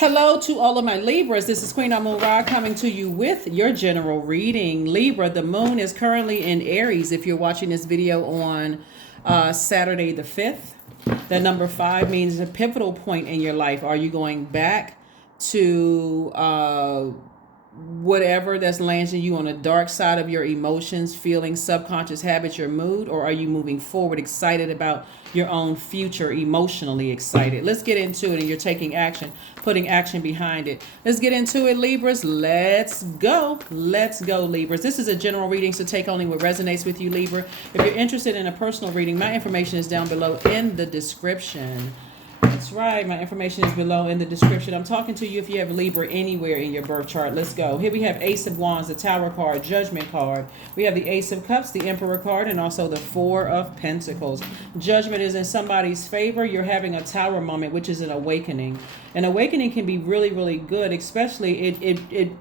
Hello to all of my Libras. This is Queen Amun Ra coming to you with your general reading. Libra, the moon is currently in Aries. If you're watching this video on Saturday the 5th, the number 5 means a pivotal point in your life. Are you going back to whatever that's landing you on the dark side of your emotions, feelings, subconscious habits, your mood, or are you moving forward excited about your own future, emotionally excited? Let's get into it. And you're taking action, putting action behind it. Let's get into it, Libras. Let's go Libras. This is a general reading, so take only what resonates with you, Libra. If you're interested in a personal reading, my information is down below in the description. That's right. My information is below in the description. I'm talking to you if you have Libra anywhere in your birth chart. Let's go. Here we have Ace of Wands, the Tower card, Judgment card. We have the Ace of Cups, the Emperor card, and also the Four of Pentacles. Judgment is in somebody's favor. You're having a Tower moment, which is an awakening. An awakening can be really, really good, especially it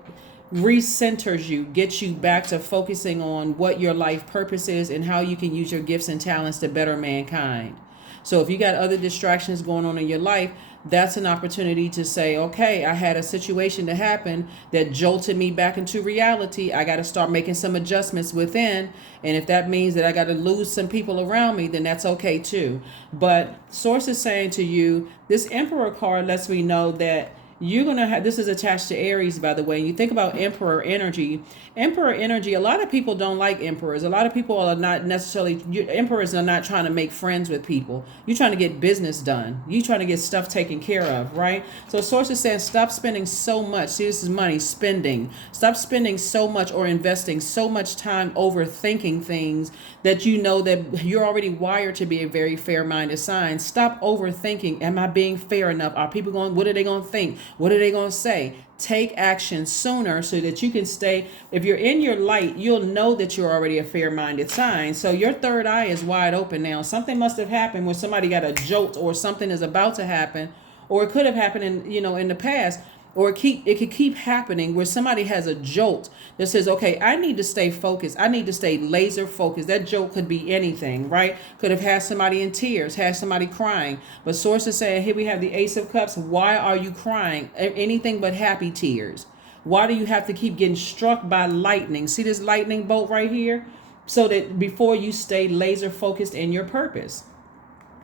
recenters you, gets you back to focusing on what your life purpose is and how you can use your gifts and talents to better mankind. So if you got other distractions going on in your life, that's an opportunity to say, okay, I had a situation to happen that jolted me back into reality. I got to start making some adjustments within. And if that means that I got to lose some people around me, then that's okay too. But Source is saying to you, this Emperor card lets me know that you're going to have, this is attached to Aries, by the way. You think about Emperor energy, a lot of people don't like emperors. A lot of people are not necessarily, emperors are not trying to make friends with people. You're trying to get business done. You're trying to get stuff taken care of, right? So Source is saying, stop spending so much. See, this is money, spending. Stop spending so much or investing so much time overthinking things that you know that you're already wired to be a very fair-minded sign. Stop overthinking. Am I being fair enough? Are people going, what are they going to think? What are they going to say? Take action sooner so that you can stay. If you're in your light, you'll know that you're already a fair-minded sign. So your third eye is wide open now. Something must have happened where somebody got a jolt, or something is about to happen, or it could have happened in the past, or it could keep happening where somebody has a jolt that says, okay, I need to stay focused. I need to stay laser focused. That jolt could be anything, right? Could have had somebody in tears, had somebody crying. But Source is saying, here we have the Ace of Cups. Why are you crying? Anything but happy tears. Why do you have to keep getting struck by lightning? See this lightning bolt right here? So that before you stay laser focused in your purpose.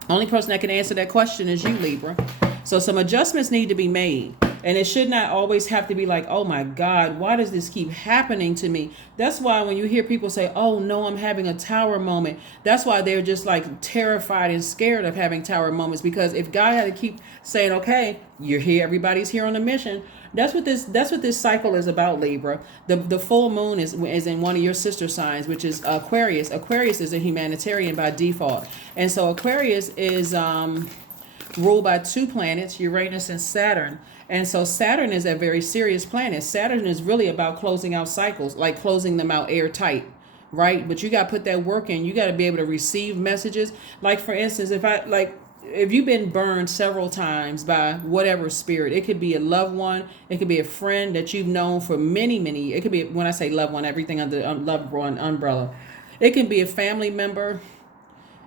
Only person that can answer that question is you, Libra. So some adjustments need to be made. And it should not always have to be like, oh my God, why does this keep happening to me? That's why when you hear people say, oh no, I'm having a Tower moment. That's why they're just like terrified and scared of having Tower moments. Because if God had to keep saying, okay, you're here, everybody's here on a mission. That's what this cycle is about, Libra. The full moon is in one of your sister signs, which is Aquarius. Aquarius is a humanitarian by default. And so Aquarius is ruled by two planets, Uranus and Saturn. And so Saturn is a very serious planet. Saturn is really about closing out cycles, like closing them out airtight, right? But you got to put that work in. You got to be able to receive messages. Like, for instance, if you've been burned several times by whatever spirit, it could be a loved one, it could be a friend that you've known for many, it could be, when I say loved one, everything under loved one umbrella. It can be a family member.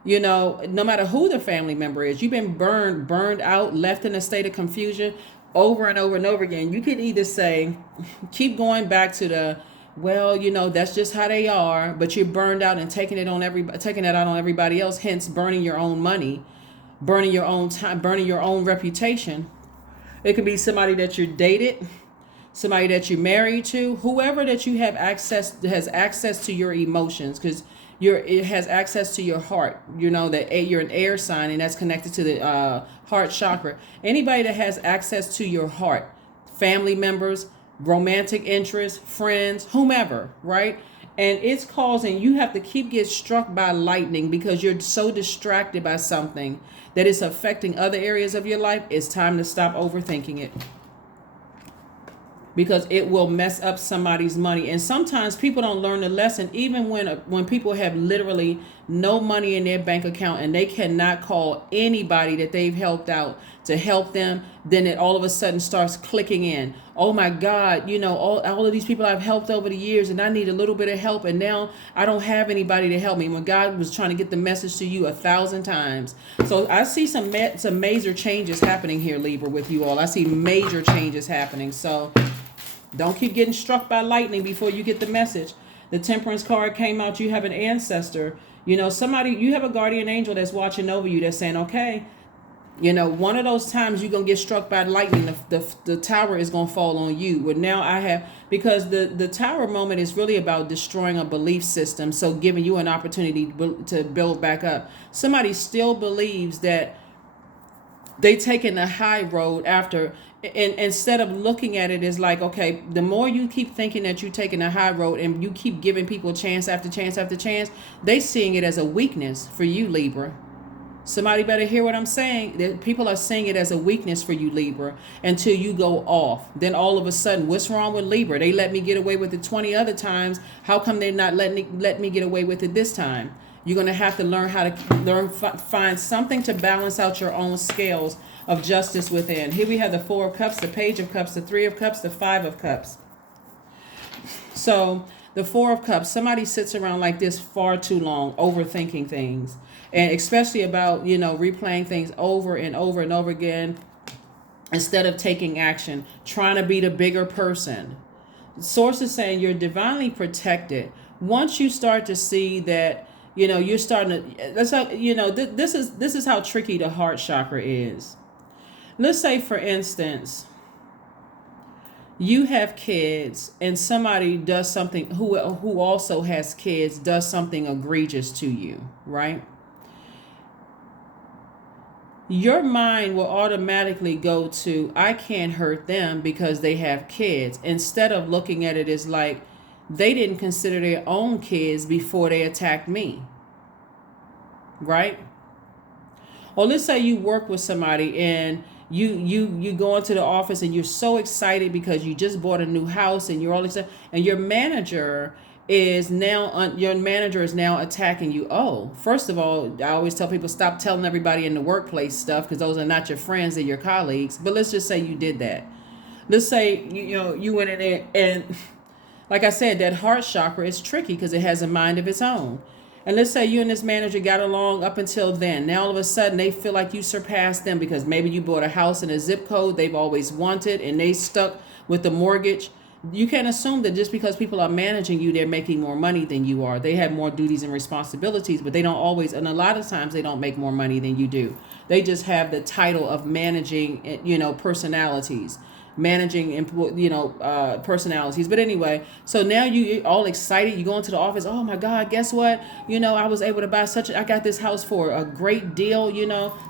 No matter who the family member is, you've been burned out, left in a state of confusion over and over and over again. You could either say, keep going back to that's just how they are, but you're burned out and taking it out on everybody else, hence burning your own money, burning your own time, burning your own reputation. It could be somebody that you're dated, somebody that you're married to, whoever that you have has access to your emotions, because it has access to your heart. That you're an air sign, and that's connected to the heart chakra. Anybody that has access to your heart, family members, romantic interests, friends, whomever, right? And it's causing, you have to keep getting struck by lightning because you're so distracted by something that is affecting other areas of your life. It's time to stop overthinking it, because it will mess up somebody's money. And sometimes people don't learn the lesson, even when people have literally no money in their bank account, and they cannot call anybody that they've helped out to help them, then it all of a sudden starts clicking in. Oh my God, all of these people I've helped over the years, and I need a little bit of help, and now I don't have anybody to help me, when God was trying to get the message to you 1,000 times. So I see some major changes happening here, Libra, with you all. I see major changes happening. So don't keep getting struck by lightning before you get the message. The Temperance card came out. You have an ancestor, somebody, you have a guardian angel that's watching over you, that's saying, okay, one of those times you're going to get struck by lightning, the tower is going to fall on you. But now because the tower moment is really about destroying a belief system. So giving you an opportunity to build back up. Somebody still believes that they taking the high road after, and instead of looking at it as like, okay, the more you keep thinking that you're taking a high road and you keep giving people chance after chance after chance, they seeing it as a weakness for you, Libra. Somebody better hear what I'm saying. That people are seeing it as a weakness for you, Libra, until you go off. Then all of a sudden, what's wrong with Libra? They let me get away with it 20 other times. How come they're not let me get away with it this time? You're going to have to learn how to find something to balance out your own scales of justice within. Here we have the 4 of Cups, the Page of Cups, the 3 of Cups, the 5 of Cups. So the 4 of Cups, somebody sits around like this far too long, overthinking things. And especially about, replaying things over and over and over again, instead of taking action, trying to be the bigger person. Source is saying you're divinely protected. Once you start to see that, you're starting to, that's how, this is how tricky the heart chakra is. Let's say, for instance, you have kids and somebody does something, who also has kids, does something egregious to you, right? Your mind will automatically go to, I can't hurt them because they have kids, instead of looking at it as like, they didn't consider their own kids before they attacked me, right? Or let's say you work with somebody and you go into the office and you're so excited because you just bought a new house and you're all excited, and your manager is now attacking you. Oh, first of all, I always tell people, stop telling everybody in the workplace stuff, because those are not your friends, they're your colleagues. But let's just say you did that. Let's say you went in there, and like I said, that heart chakra is tricky because it has a mind of its own. And let's say you and this manager got along up until then. Now all of a sudden they feel like you surpassed them because maybe you bought a house in a zip code they've always wanted, and they stuck with the mortgage. You can't assume that just because people are managing you, they're making more money than you are. They have more duties and responsibilities, but they don't always, and a lot of times they don't make more money than you do. They just have the title of managing, personalities. Managing, personalities. But anyway, so now you're all excited. You go into the office. Oh my God, guess what? I was able to buy I got this house for a great deal.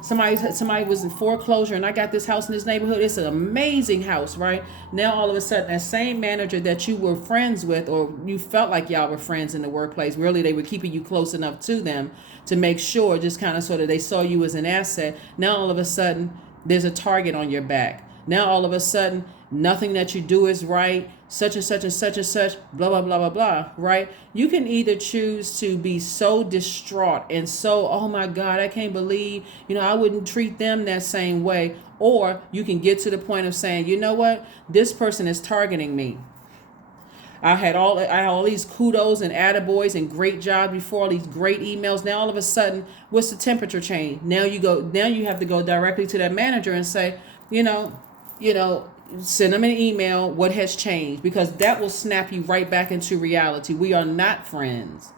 Somebody was in foreclosure and I got this house in this neighborhood. It's an amazing house, right? Now all of a sudden, that same manager that you were friends with, or you felt like y'all were friends in the workplace, really they were keeping you close enough to them to make sure, just kind of sort of, they saw you as an asset. Now all of a sudden, there's a target on your back. Now all of a sudden, nothing that you do is right, such and such and such and such, blah, blah, blah, blah, blah, right? You can either choose to be so distraught and so, oh my God, I can't believe, I wouldn't treat them that same way. Or you can get to the point of saying, you know what, this person is targeting me. I had all these kudos and attaboys and great job before, all these great emails. Now all of a sudden, what's the temperature change? Now you have to go directly to that manager and say, send them an email, what has changed? Because that will snap you right back into reality. We are not friends.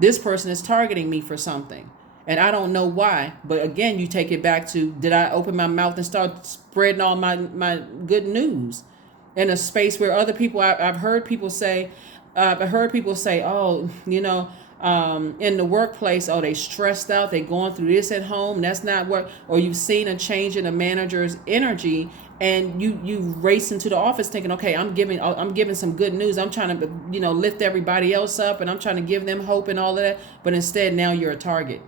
This person is targeting me for something, and I don't know why. But again, you take it back to, did I open my mouth and start spreading all my good news in a space where other people, I've heard people say, oh, in the workplace, oh, they stressed out, they going through this at home, that's not what, or you've seen a change in a manager's energy, and you race into the office thinking, okay, I'm giving some good news, I'm trying to lift everybody else up, and I'm trying to give them hope and all of that, but instead now you're a target.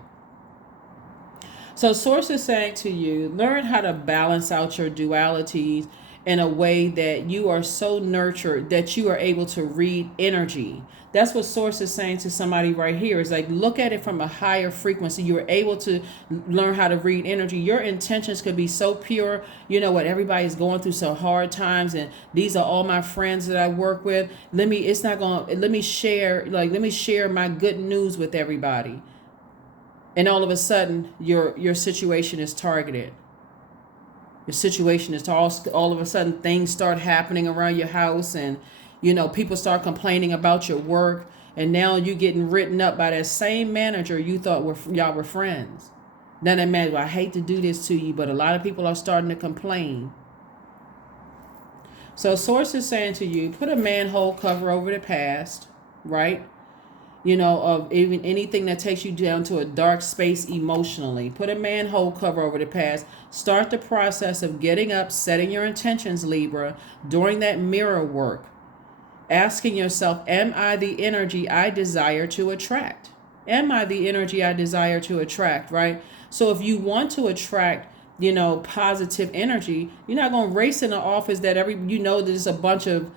So source is saying to you, learn how to balance out your dualities in a way that you are so nurtured that you are able to read energy. That's what Source is saying to somebody right here. Is like, look at it from a higher frequency. You're able to learn how to read energy. Your intentions could be so pure. You know what? Everybody's going through some hard times, and these are all my friends that I work with. Let me share my good news with everybody. And all of a sudden, your situation is targeted. Your situation is all of a sudden things start happening around your house, and people start complaining about your work, and now you getting written up by that same manager you thought y'all were friends. Now that man, well, I hate to do this to you, but a lot of people are starting to complain. So Source is saying to you, put a manhole cover over the past, right? Of even anything that takes you down to a dark space emotionally. Put a manhole cover over the past. Start the process of getting up, setting your intentions, Libra, doing that mirror work. Asking yourself, am I the energy I desire to attract? Am I the energy I desire to attract, right? So if you want to attract, positive energy, you're not going to race in an office that there's a bunch of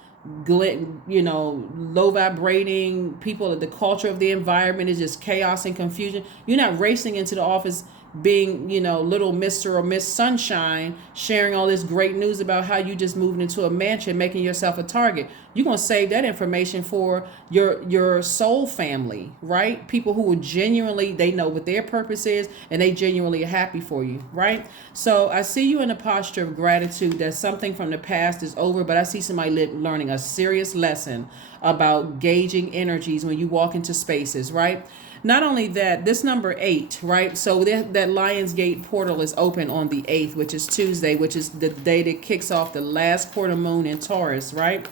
low vibrating people. The culture of the environment is just chaos and confusion. You're not racing into the office being, little Mr. or Miss Sunshine, sharing all this great news about how you just moved into a mansion, making yourself a target. You're going to save that information for your soul family, right? People who will genuinely, they know what their purpose is, and they genuinely are happy for you, right? So I see you in a posture of gratitude that something from the past is over, but I see somebody learning a serious lesson about gauging energies when you walk into spaces, right? Not only that, this number 8, right? So that Lionsgate portal is open on the 8th, which is Tuesday, which is the day that kicks off the last quarter moon in Taurus, right?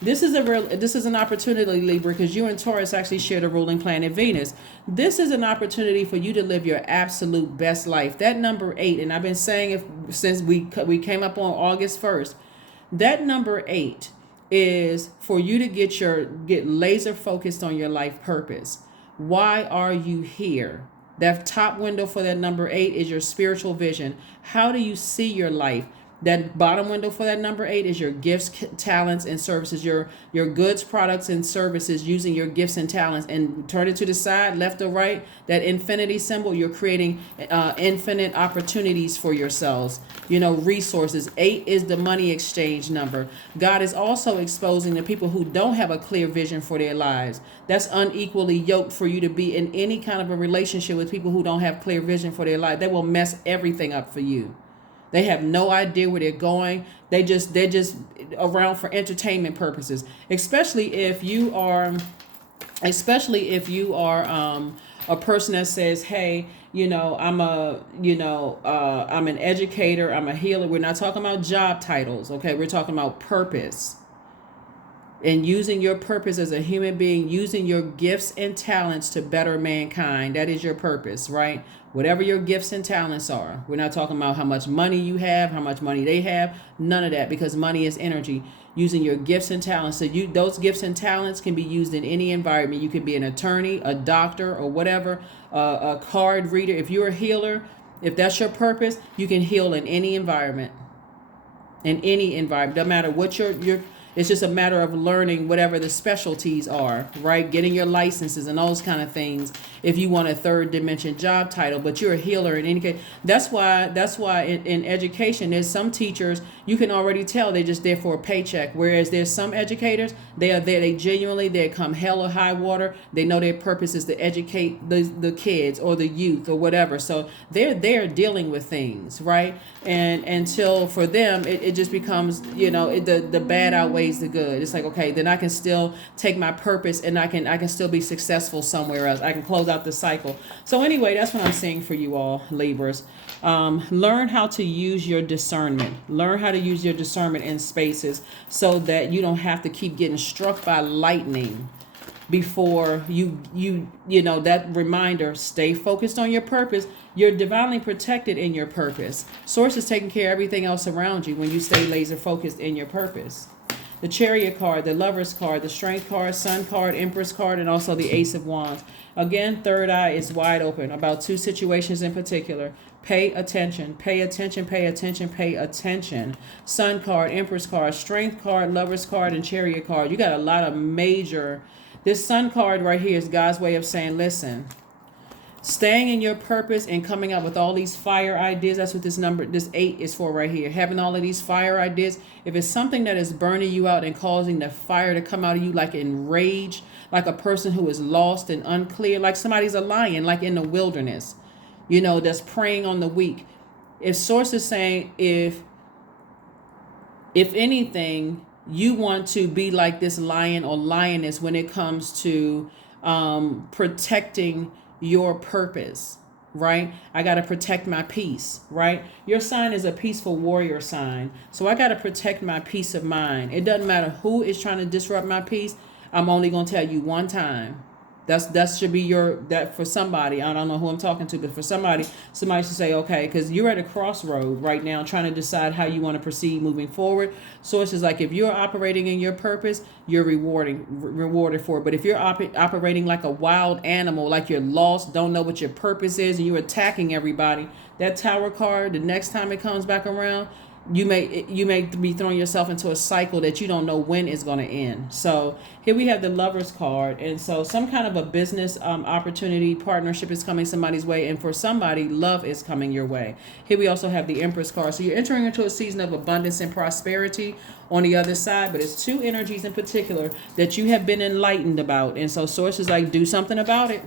This is an opportunity, Libra, because you and Taurus actually share the ruling planet Venus. This is an opportunity for you to live your absolute best life. That number 8, and I've been saying it since we came up on August 1st, that number 8 is for you to get laser focused on your life purpose. Why are you here? That top window for that number 8 is your spiritual vision. How do you see your life? That bottom window for that number 8 is your gifts, talents, and services, your goods, products, and services, using your gifts and talents. And turn it to the side, left or right, that infinity symbol, you're creating infinite opportunities for yourselves, resources. 8 is the money exchange number. God is also exposing the people who don't have a clear vision for their lives. That's unequally yoked for you to be in any kind of a relationship with people who don't have clear vision for their life. They will mess everything up for you. They have no idea where they're going. They're just around for entertainment purposes. Especially if you are a person that says, "Hey, I'm an educator. I'm a healer." We're not talking about job titles, okay? We're talking about purpose. And using your purpose as a human being, using your gifts and talents to better mankind. That is your purpose, right? Whatever your gifts and talents are. We're not talking about how much money you have, how much money they have. None of that, because money is energy. Using your gifts and talents. So those gifts and talents can be used in any environment. You can be an attorney, a doctor, or whatever, a card reader. If you're a healer, if that's your purpose, you can heal in any environment. In any environment. Doesn't matter what your it's just a matter of learning whatever the specialties are, right? Getting your licenses and those kind of things if you want a third dimension job title, but you're a healer in any case. That's why in education, there's some teachers, you can already tell they're just there for a paycheck. Whereas there's some educators, they are there, they come hell or high water. They know their purpose is to educate the kids or the youth or whatever. So they're there dealing with things, right? And until for them, it just becomes, the bad outweighs the good. It's like, okay, then I can still take my purpose and I can still be successful somewhere else. I can close out the cycle. So anyway, that's what I'm saying for you all, Libras. Learn how to use your discernment. Learn how to use your discernment in spaces so that you don't have to keep getting struck by lightning before you that reminder. Stay focused on your purpose. You're divinely protected in your purpose. Source is taking care of everything else around you when you stay laser focused in your purpose. the Chariot card, the Lover's card, the Strength card, Sun card, Empress card, and also the Ace of Wands. Again, third eye is wide open about two situations in particular. Pay attention, pay attention, pay attention, pay attention. Sun card, Empress card, Strength card, Lover's card, and Chariot card. You got a lot of major. This Sun card right here is God's way of saying, listen, staying in your purpose and coming up with all these fire ideas. That's what this 8 is for right here. Having all of these fire ideas. If it's something that is burning you out and causing the fire to come out of you like in rage, like a person who is lost and unclear, like somebody's a lion, like in the wilderness, that's preying on the weak. If Source is saying, if anything, you want to be like this lion or lioness when it comes to protecting your purpose, right? I got to protect my peace, right? Your sign is a peaceful warrior sign. So I got to protect my peace of mind. It doesn't matter who is trying to disrupt my peace. I'm only going to tell you one time. That should be that for somebody. I don't know who I'm talking to, but for somebody should say, okay, because you're at a crossroad right now trying to decide how you want to proceed moving forward. So it's just like, if you're operating in your purpose, you're rewarded for it. But if you're operating like a wild animal, like you're lost, don't know what your purpose is, and you're attacking everybody, that Tower card, the next time it comes back around, you may be throwing yourself into a cycle that you don't know when it's going to end. So here we have the Lover's card, and so some kind of a business opportunity, partnership is coming somebody's way, and for somebody, love is coming your way. Here we also have the Empress card. So you're entering into a season of abundance and prosperity on the other side, but it's two energies in particular that you have been enlightened about, and so Source is like, do something about it.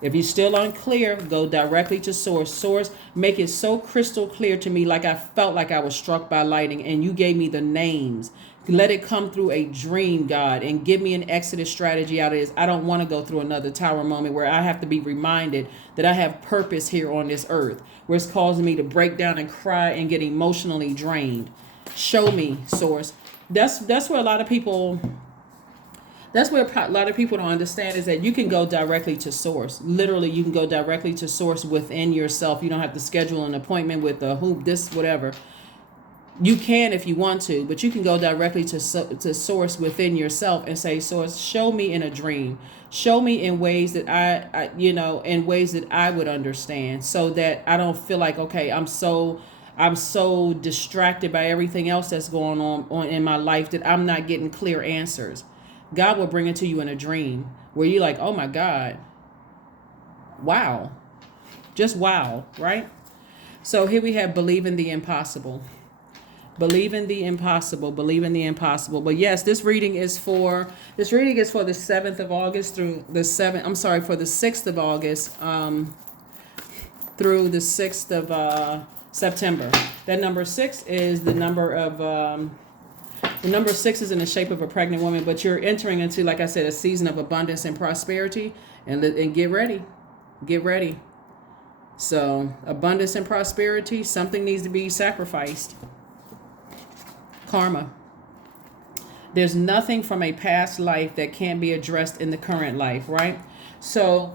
If you're still unclear, go directly to Source. Source, make it so crystal clear to me, like I felt like I was struck by lightning, and you gave me the names. Let it come through a dream, God, and give me an exodus strategy out of this. I don't want to go through another Tower moment where I have to be reminded that I have purpose here on this earth, where it's causing me to break down and cry and get emotionally drained. Show me, Source. That's where a lot of people... That's where a lot of people don't understand, is that you can go directly to Source. Literally, you can go directly to Source within yourself. You don't have to schedule an appointment with whatever. You can if you want to, but you can go directly to Source within yourself and say, Source, show me in a dream. Show me in ways that in ways that I would understand, so that I don't feel like, okay, I'm so distracted by everything else that's going on in my life that I'm not getting clear answers. God will bring it to you in a dream where you're like, oh my God, wow, just wow, right? So here we have believe in the impossible. Believe in the impossible. Believe in the impossible. But yes, this reading is for the 7th of August through the 6th of August through the 6th of September. That number 6 is the number of the number 6 is in the shape of a pregnant woman, but you're entering into, like I said, a season of abundance and prosperity, and get ready. Get ready. So abundance and prosperity, something needs to be sacrificed. Karma. There's nothing from a past life that can't be addressed in the current life, right? So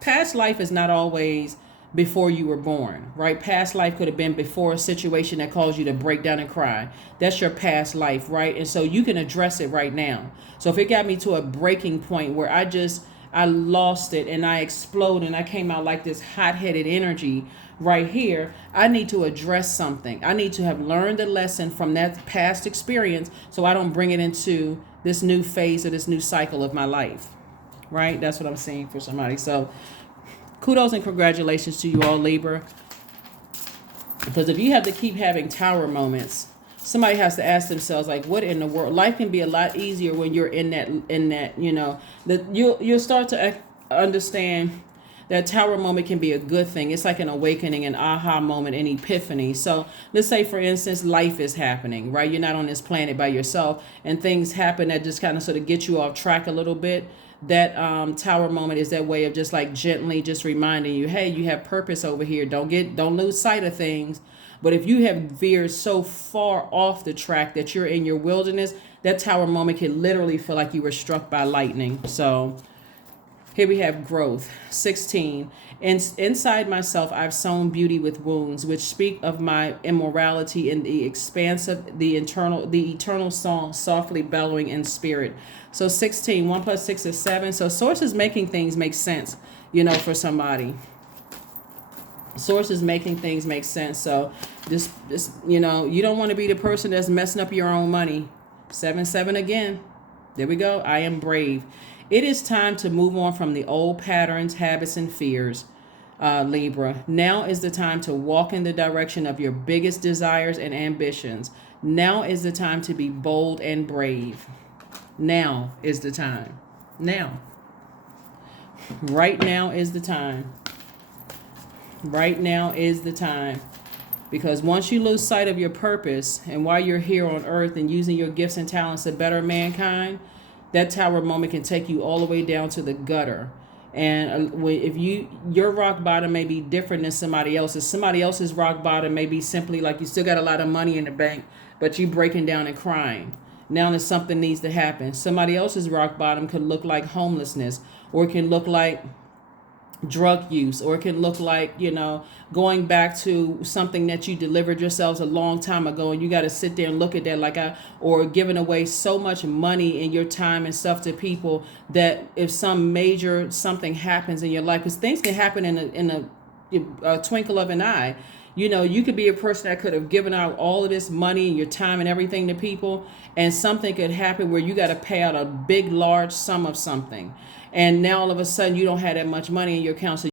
past life is not always before you were born, right? Past life could have been before a situation that caused you to break down and cry. That's your past life, right? And so you can address it right now. So if it got me to a breaking point where I lost it and I exploded and I came out like this hot-headed energy right here, I need to address something. I need to have learned a lesson from that past experience so I don't bring it into this new phase or this new cycle of my life, right? That's what I'm seeing for somebody. So kudos and congratulations to you all, Libra. Because if you have to keep having tower moments, somebody has to ask themselves, like, what in the world? Life can be a lot easier when you're in that, that you'll start to understand that tower moment can be a good thing. It's like an awakening, an aha moment, an epiphany. So let's say, for instance, life is happening, right? You're not on this planet by yourself, and things happen that just kind of sort of get you off track a little bit. That tower moment is that way of just like gently just reminding you, hey, you have purpose over here. Don't lose sight of things. But if you have veered so far off the track that you're in your wilderness, that tower moment can literally feel like you were struck by lightning. So Here we have growth. 16. Inside myself, I've sown beauty with wounds, which speak of my immorality in the expansive, the eternal song, softly bellowing in spirit. So 16, 1 plus 6 is 7. So source is making things make sense, for somebody. Source is making things make sense. So this, you don't want to be the person that's messing up your own money. 7, 7 again. There we go. I am brave. It is time to move on from the old patterns, habits, and fears, Libra. Now is the time to walk in the direction of your biggest desires and ambitions. Now is the time to be bold and brave. Now is the time. Now. Right now is the time. Right now is the time. Because once you lose sight of your purpose and why you're here on earth and using your gifts and talents to better mankind, that tower moment can take you all the way down to the gutter. And if your rock bottom may be different than somebody else's. Somebody else's rock bottom may be simply like you still got a lot of money in the bank, but you breaking down and crying. Now that something needs to happen. Somebody else's rock bottom could look like homelessness, or it can look like drug use, or it can look like going back to something that you delivered yourselves a long time ago, and you got to sit there and look at that or giving away so much money and your time and stuff to people that if some major something happens in your life, because things can happen in a twinkle of an eye. You could be a person that could have given out all of this money and your time and everything to people, and something could happen where you got to pay out a big, large sum of something. And now all of a sudden you don't have that much money in your account. So